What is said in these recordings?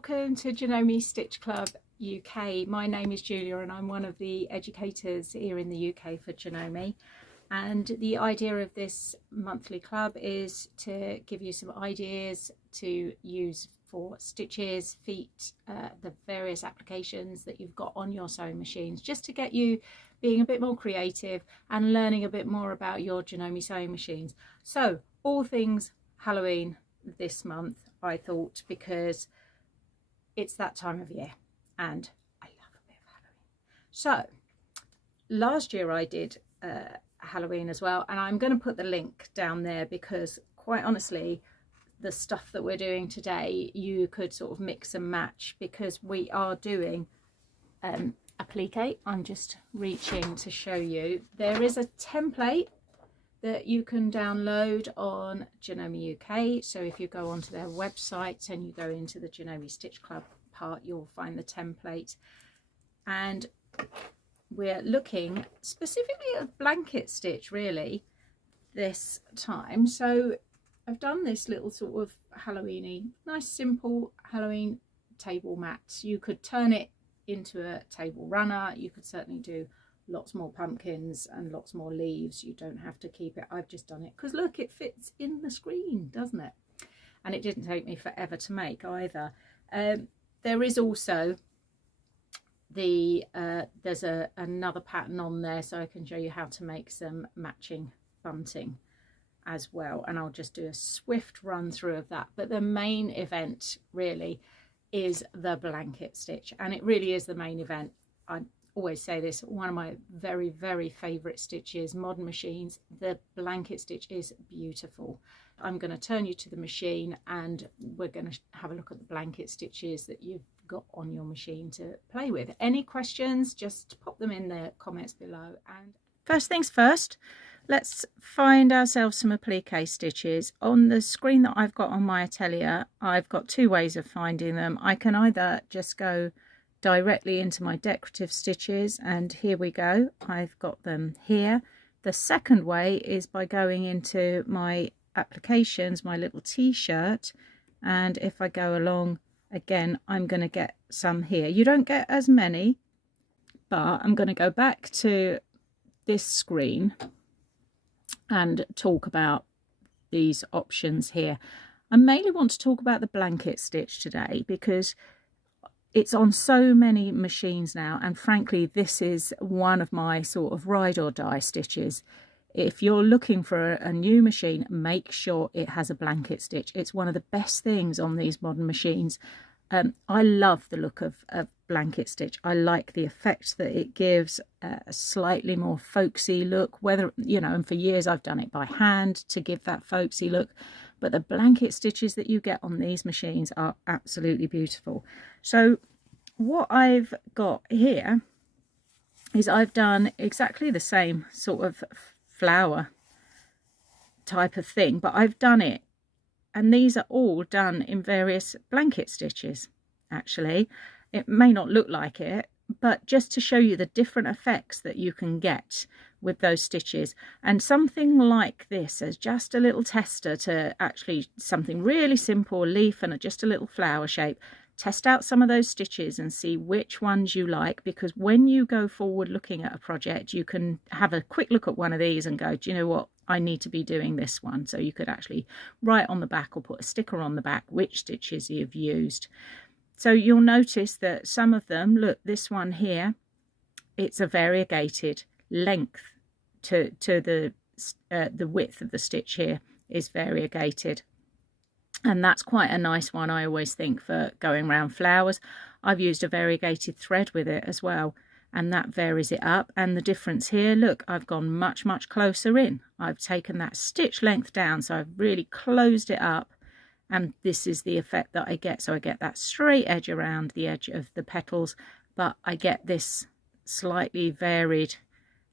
welcome to Janome Stitch Club UK. My name is Julia and I'm one of the educators here in the UK for Janome. And the idea of this monthly club is to give you some ideas to use for stitches, feet, the various applications that you've got on your sewing machines, just to get you being a bit more creative and learning a bit more about your Janome sewing machines. So all things Halloween this month, I thought, because it's that time of year and I love a bit of Halloween. So last year I did Halloween as well, and I'm going to put the link down there because quite honestly the stuff that we're doing today you could sort of mix and match, because we are doing applique. I'm just reaching to show you. There is a template that you can download on Janome UK. So if you go onto their website and you go into the Janome Stitch Club part, you'll find the template. And we're looking specifically at blanket stitch really this time. So I've done this little sort of Halloweeny, nice simple Halloween table mat. You could turn it into a table runner. You could certainly do lots more pumpkins and lots more leaves. You don't have to keep it. I've just done it because look, it fits in the screen, doesn't it? And it didn't take me forever to make either. There is also the there's another pattern on there, so I can show you how to make some matching bunting as well, and I'll just do a swift run through of that. But the main event really is the blanket stitch, and it really is the main event. I always say this, one of my very favorite stitches, modern machines. The blanket stitch is beautiful. I'm going to turn you to the machine and we're going to have a look at the blanket stitches that you've got on your machine to play with. Any questions, just pop them in the comments below. And first things first, let's find ourselves some applique stitches. On the screen that I've got on my atelier, I've got two ways of finding them. I can either just go directly into my decorative stitches, and here we go, I've got them here. The second way is by going into my applications, my little t-shirt, and if I go along again I'm going to get some here. You don't get as many, but I'm going to go back to this screen and talk about these options here. I mainly want to talk about the blanket stitch today because it's on so many machines now, and frankly this is one of my sort of ride or die stitches. If you're looking for a new machine, make sure it has a blanket stitch. It's one of the best things on these modern machines. I love the look of blanket stitch. I like the effect that it gives, a slightly more folksy look, whether, you know, and for years I've done it by hand to give that folksy look, but the blanket stitches that you get on these machines are absolutely beautiful. So what I've got here is I've done exactly the same sort of flower type of thing, but I've done it, and these are all done in various blanket stitches. Actually, it may not look like it, but just to show you the different effects that you can get with those stitches. And something like this as just a little tester to actually something really simple, a leaf and just a little flower shape. Test out some of those stitches and see which ones you like, because when you go forward looking at a project you can have a quick look at one of these and go, do you know what, I need to be doing this one. So you could actually write on the back or put a sticker on the back which stitches you've used. So you'll notice that some of them, look, this one here, it's a variegated length to the width of the stitch here is variegated. And that's quite a nice one, I always think, for going around flowers. I've used a variegated thread with it as well, and that varies it up. And the difference here, look, I've gone much closer in. I've taken that stitch length down, so I've really closed it up, and this is the effect that I get. So I get that straight edge around the edge of the petals, but I get this slightly varied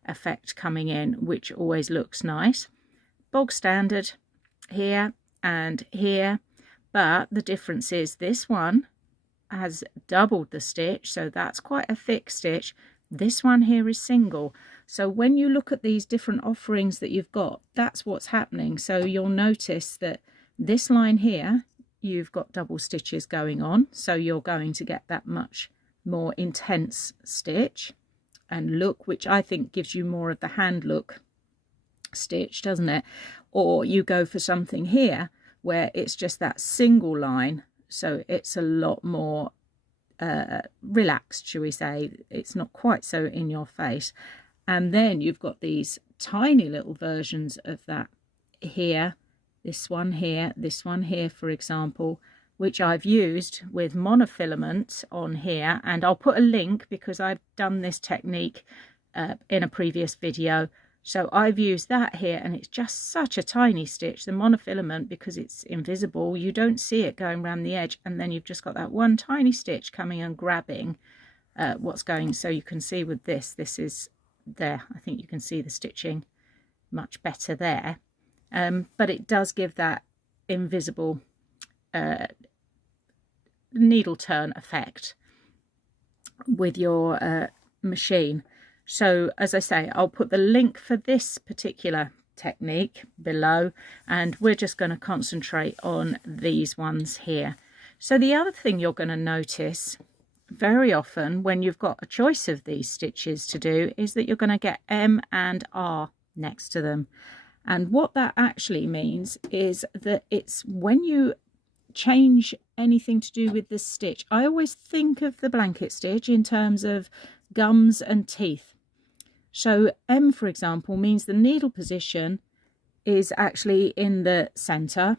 effect coming in, which always looks nice. Bog standard here and here, but the difference is this one has doubled the stitch, so that's quite a thick stitch. This one here is single. So when you look at these different offerings that you've got, that's what's happening. So you'll notice that this line here you've got double stitches going on, so you're going to get that much more intense stitch and look, which I think gives you more of the hand look stitch, doesn't it? Or you go for something here where it's just that single line, so it's a lot more relaxed, shall we say. It's not quite so in your face. And then you've got these tiny little versions of that here, this one here, this one here, for example, which I've used with monofilament on here, and I'll put a link because I've done this technique in a previous video. So I've used that here, and it's just such a tiny stitch. The monofilament, because it's invisible, you don't see it going around the edge, and then you've just got that one tiny stitch coming and grabbing what's going. So you can see with this is there. I think you can see the stitching much better there, but it does give that invisible needle turn effect with your machine. So as I say, I'll put the link for this particular technique below, and we're just going to concentrate on these ones here. So the other thing you're going to notice very often when you've got a choice of these stitches to do is that you're going to get M and R next to them. And what that actually means is that it's when you change anything to do with the stitch. I always think of the blanket stitch in terms of gums and teeth. So M, for example, means the needle position is actually in the center.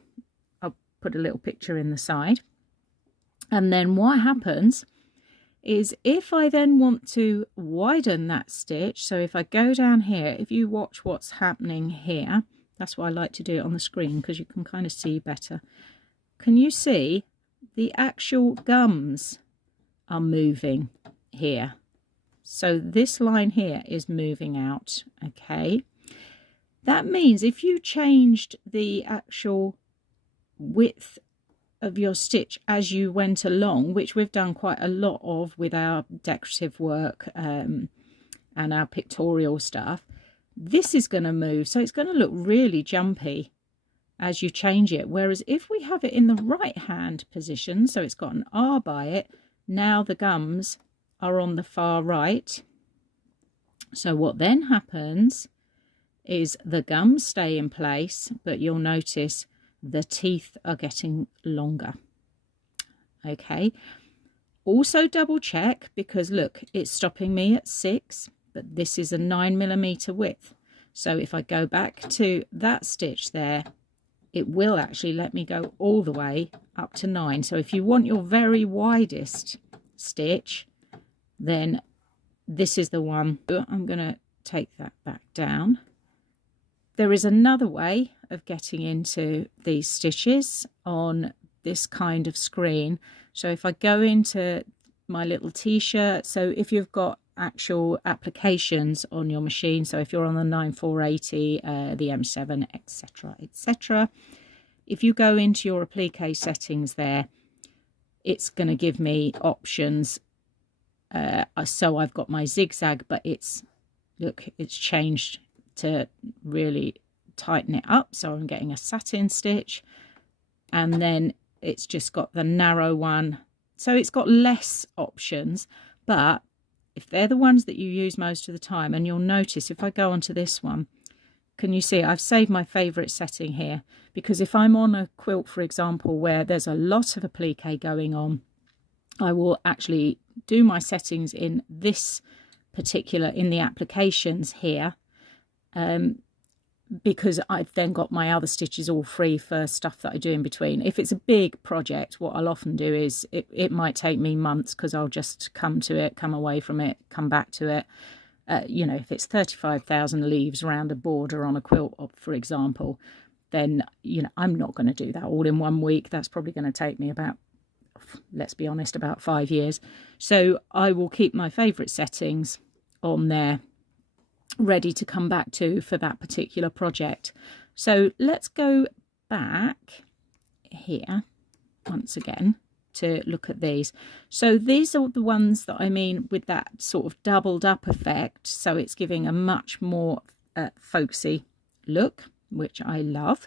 I'll put a little picture in the side. And then what happens is if I then want to widen that stitch, so if I go down here, if you watch what's happening here, that's why I like to do it on the screen because you can kind of see better. Can you see the actual gums are moving here? So this line here is moving out, okay? That means if you changed the actual width of your stitch as you went along, which we've done quite a lot of with our decorative work and our pictorial stuff, this is going to move. So it's going to look really jumpy as you change it. Whereas if we have it in the right hand position, so it's got an R by it, now the gums are on the far right. So what then happens is the gums stay in place, but you'll notice the teeth are getting longer. Okay, also double check, because look, it's stopping me at 6, but this is a 9mm width. So if I go back to that stitch there, it will actually let me go all the way up to 9. So if you want your very widest stitch, then this is the one. I'm going to take that back down. There is another way of getting into these stitches on this kind of screen. So if I go into my little t-shirt, so if you've got actual applications on your machine, so if you're on the 9480, the M7, etc, etc, if you go into your applique settings there, it's going to give me options. So I've got my zigzag, but it's changed to really tighten it up, so I'm getting a satin stitch, and then it's just got the narrow one, so it's got less options. But if they're the ones that you use most of the time, and you'll notice if I go onto this one, can you see I've saved my favorite setting here, because if I'm on a quilt, for example, where there's a lot of applique going on, I will actually do my settings in this particular, in the applications here, because I've then got my other stitches all free for stuff that I do in between. If it's a big project, what I'll often do is it might take me months, because I'll just come to it, come away from it, come back to it. You know, if it's 35,000 leaves around a border on a quilt, for example, then, you know, I'm not going to do that all in 1 week. That's probably going to take me about, let's be honest, about 5 years. So I will keep my favourite settings on there, ready to come back to for that particular project. So let's go back here once again to look at these. So these are the ones that I mean with that sort of doubled up effect, so it's giving a much more folksy look, which I love.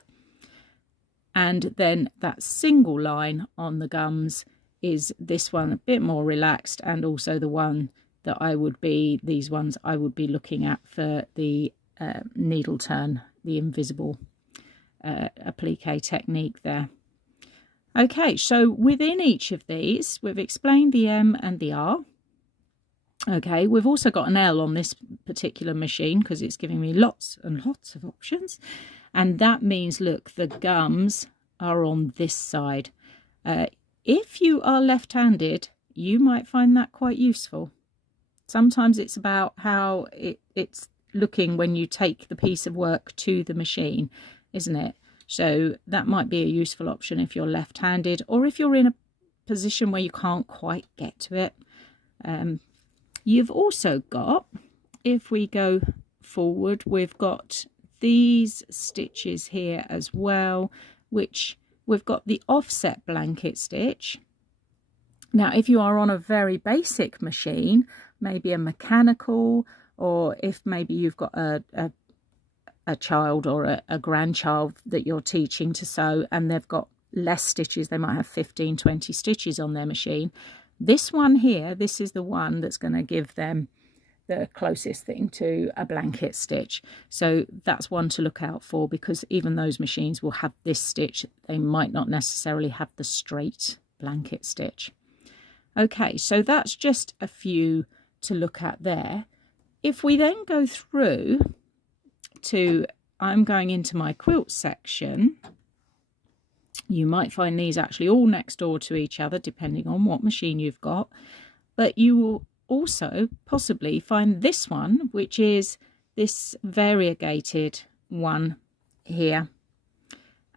and then that single line on the gums is this one, a bit more relaxed, and also the one that these ones I would be looking at for the needle turn, the invisible applique technique there. Okay, so within each of these, we've explained the M and the R. Okay, we've also got an L on this particular machine because it's giving me lots and lots of options. And that means, look, the gums are on this side. If you are left-handed, you might find that quite useful. Sometimes it's about how it's looking when you take the piece of work to the machine, isn't it? So that might be a useful option if you're left-handed, or if you're in a position where you can't quite get to it. You've also got, if we go forward, we've got these stitches here as well, which we've got the offset blanket stitch. Now, if you are on a very basic machine, maybe a mechanical, or if maybe you've got a child or a grandchild that you're teaching to sew and they've got less stitches, they might have 15, 20 stitches on their machine. This one here, this is the one that's going to give them the closest thing to a blanket stitch. So that's one to look out for, because even those machines will have this stitch. They might not necessarily have the straight blanket stitch. Okay, so that's just a few to look at there. If we then go through to, I'm going into my quilt section. You might find these actually all next door to each other, depending on what machine you've got. But you will also possibly find this one, which is this variegated one here.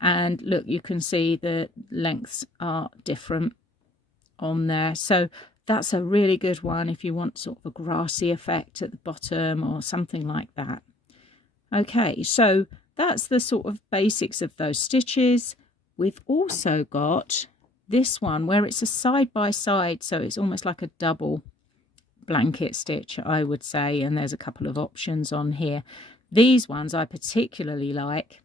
And look, you can see the lengths are different on there. So that's a really good one if you want sort of a grassy effect at the bottom or something like that. Okay, so that's the sort of basics of those stitches. We've also got this one where it's a side by side, so it's almost like a double blanket stitch, I would say, and there's a couple of options on here. These ones I particularly like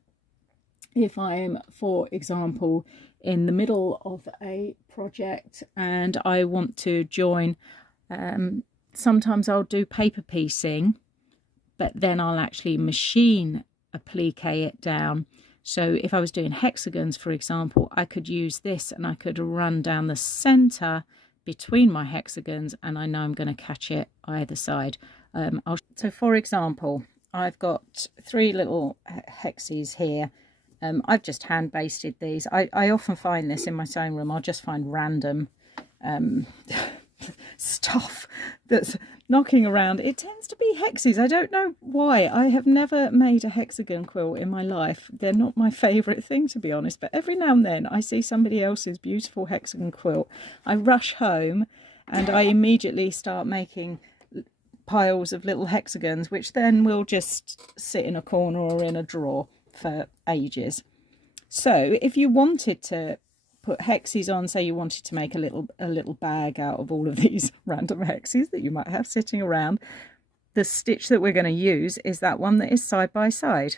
if I'm, for example, in the middle of a project and I want to join. Sometimes I'll do paper piecing, but then I'll actually machine applique it down. So if I was doing hexagons, for example, I could use this and I could run down the center between my hexagons, and I know I'm going to catch it either side. So for example, I've got 3 little hexes here. I've just hand basted these. I often find this in my sewing room. I'll just find random stuff that's knocking around. It tends to be hexes. I don't know why. I have never made a hexagon quilt in my life. They're not my favourite thing, to be honest, but every now and then I see somebody else's beautiful hexagon quilt. I rush home and I immediately start making piles of little hexagons, which then will just sit in a corner or in a drawer for ages. So if you wanted to put hexes on, say you wanted to make a little bag out of all of these random hexes that you might have sitting around, the stitch that we're going to use is that one that is side by side.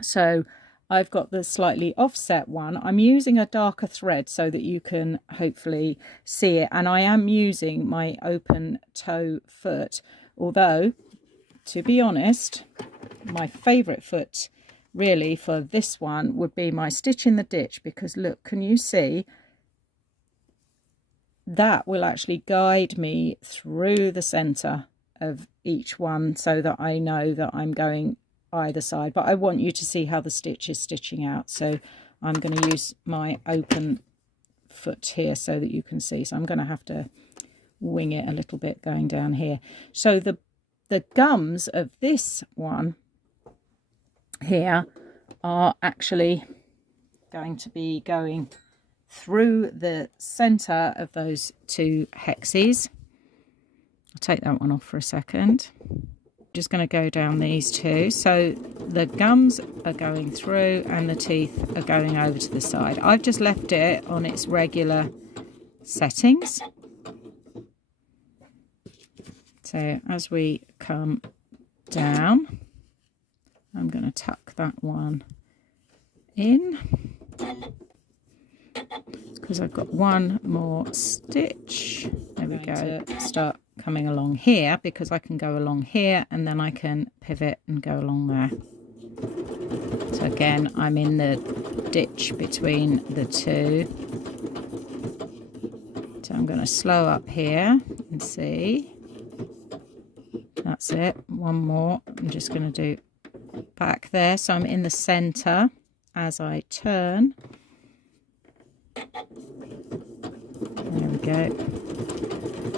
So I've got the slightly offset one. I'm using a darker thread so that you can hopefully see it, and I am using my open toe foot, although to be honest my favorite foot really for this one would be my stitch in the ditch, because look, can you see that will actually guide me through the center of each one so that I know that I'm going either side, but I want you to see how the stitch is stitching out. So I'm going to use my open foot here so that you can see. So I'm going to have to wing it a little bit going down here. So the gums of this one here are actually going to be going through the center of those 2 hexes. I'll take that one off for a second. Just going to go down these 2. So the gums are going through and the teeth are going over to the side. I've just left it on its regular settings. So as we come down, I'm going to tuck that one in. because I've got one more stitch. There we go. Start coming along here because I can go along here and then I can pivot and go along there. So again, I'm in the ditch between the two. So I'm going to slow up here and see. That's it. One more. I'm just going to do back there. So I'm in the center as I turn. There we go.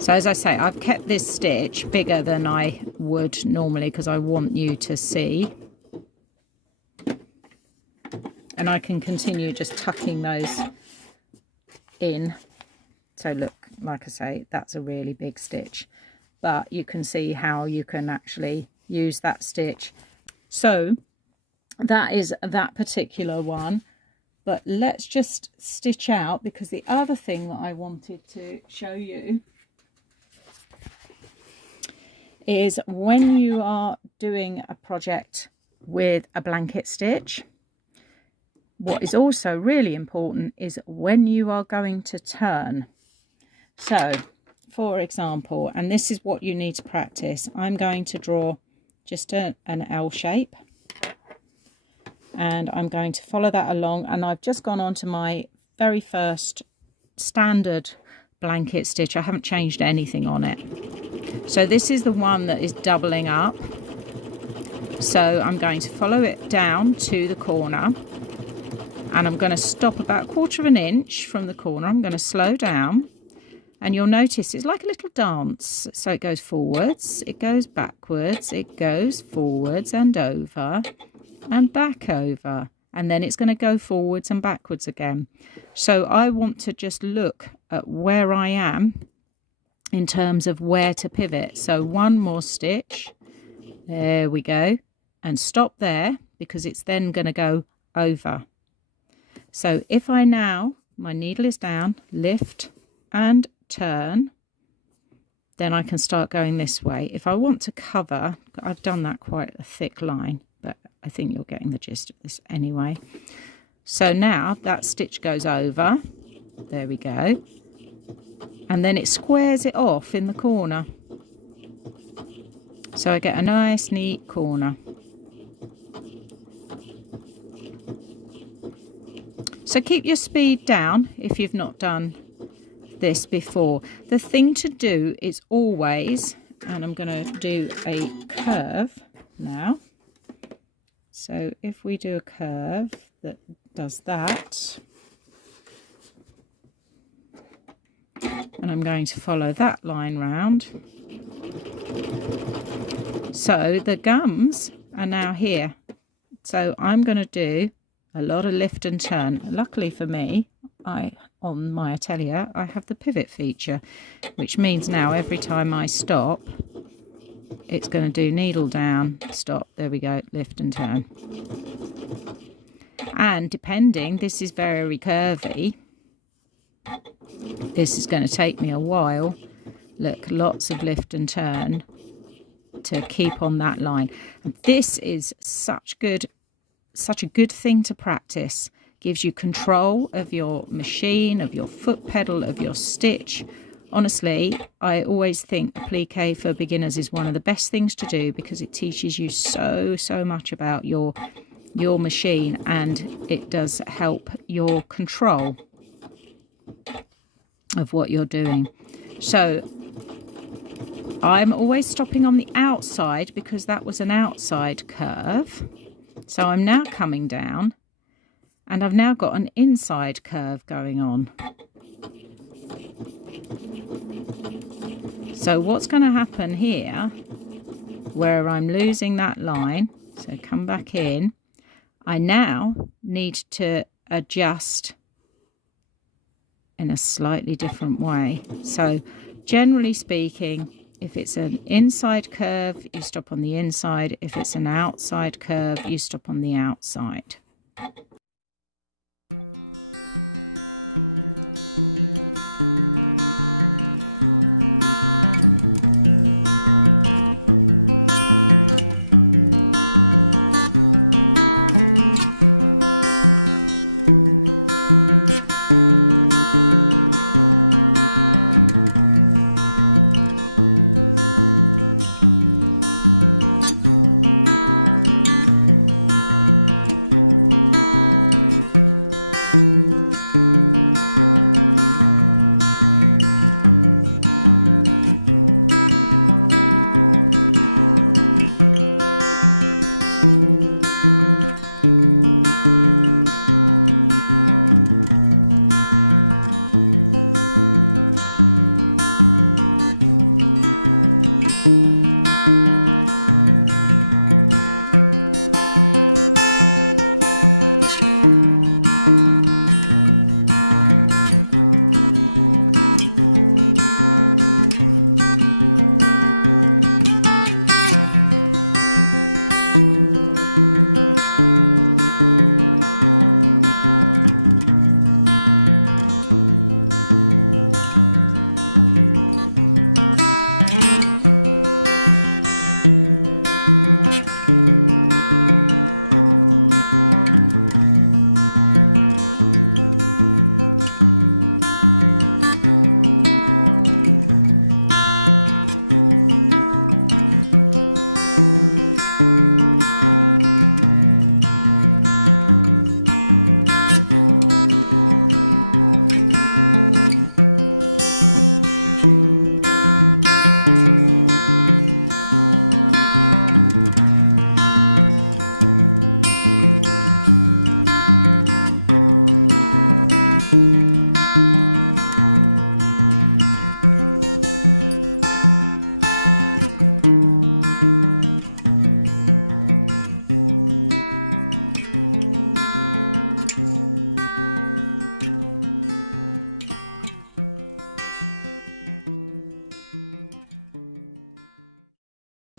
So as I say, I've kept this stitch bigger than I would normally because I want you to see. And I can continue just tucking those in. So look, like I say, that's a really big stitch. But you can see how you can actually use that stitch. So that is that particular one. But let's just stitch out, because the other thing that I wanted to show you is when you are doing a project with a blanket stitch, what is also really important is when you are going to turn. So, for example, and this is what you need to practice, I'm going to draw just an L shape. And I'm going to follow that along, and I've just gone on to my very first standard blanket stitch. I haven't changed anything on it. So this is the one that is doubling up. So I'm going to follow it down to the corner, and I'm going to stop about 1/4 of an inch from the corner. I'm going to slow down, and you'll notice it's like a little dance. So it goes forwards, it goes backwards, it goes forwards and over and back over, and then it's going to go forwards and backwards again. So I want to just look at where I am in terms of where to pivot. So one more stitch, there we go, and stop there, because it's then going to go over. So if I now, my needle is down, lift and turn, then I can start going this way. If I want to cover, I've done that quite a thick line, but I think you're getting the gist of this anyway. So now that stitch goes over, there we go, and then it squares it off in the corner. So I get a nice neat corner. So keep your speed down if you've not done this before. The thing to do is always, and I'm going to do a curve now. So if we do a curve that does that, and I'm going to follow that line round. So the gums are now here. So I'm going to do a lot of lift and turn. Luckily for me, on my atelier, I have the pivot feature, which means now every time I stop, it's going to do needle down, stop, there we go, lift and turn. And depending, this is very curvy. This is going to take me a while. Look, lots of lift and turn to keep on that line. And this is such a good thing to practice. Gives you control of your machine, of your foot pedal, of your stitch. Honestly, I always think applique for beginners is one of the best things to do, because it teaches you so much about your machine, and it does help your control of what you're doing. So I'm always stopping on the outside because that was an outside curve. So I'm now coming down, and I've now got an inside curve going on. So what's going to happen here, where I'm losing that line, so come back in, I now need to adjust in a slightly different way. So generally speaking, if it's an inside curve, you stop on the inside. If it's an outside curve, you stop on the outside.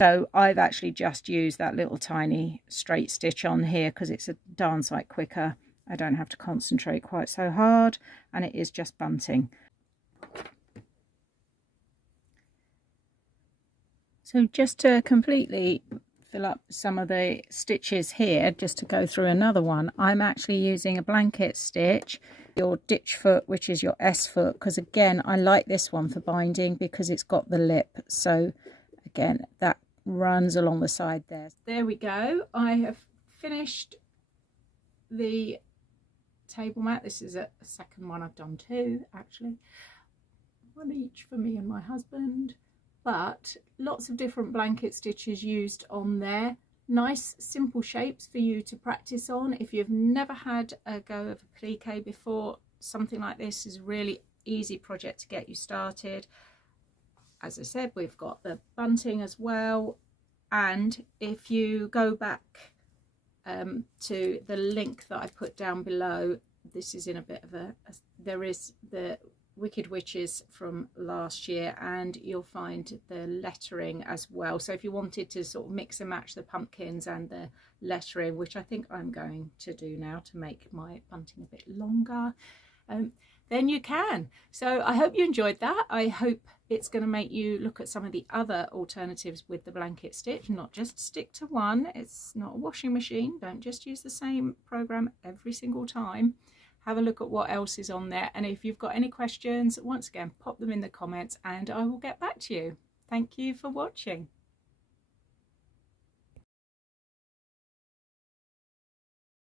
So I've actually just used that little tiny straight stitch on here because it's a darn sight quicker. I don't have to concentrate quite so hard, and it is just bunting. So just to completely fill up some of the stitches here, just to go through another one, I'm actually using a blanket stitch, your ditch foot, which is your S foot, because again I like this one for binding because it's got the lip. So again, that runs along the side there. There we go. I have finished the table mat. This is a second one. I've done two actually, one each for me and my husband, but lots of different blanket stitches used on there. Nice simple shapes for you to practice on. If you've never had a go of applique before, something like this is a really easy project to get you started. As I said, we've got the bunting as well, and if you go back to the link that I put down below, this is in a bit of there is the Wicked Witches from last year, and you'll find the lettering as well. So if you wanted to sort of mix and match the pumpkins and the lettering, which I think I'm going to do now to make my bunting a bit longer, then you can. So I hope you enjoyed that. I hope it's going to make you look at some of the other alternatives with the blanket stitch, not just stick to one. It's not a washing machine. Don't just use the same program every single time. Have a look at what else is on there, and if you've got any questions, once again, pop them in the comments and I will get back to you. Thank you for watching.